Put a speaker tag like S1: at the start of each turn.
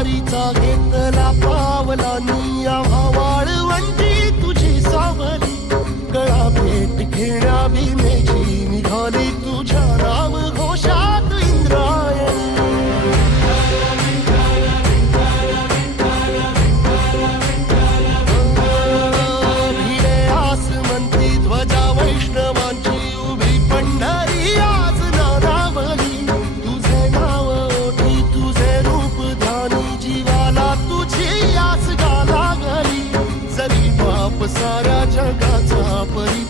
S1: वारीचा घेतला पावलानी आम्हा वाळवंटी तुझी सावली. गळा भेट घेण्या साऱ्या जगाचा परी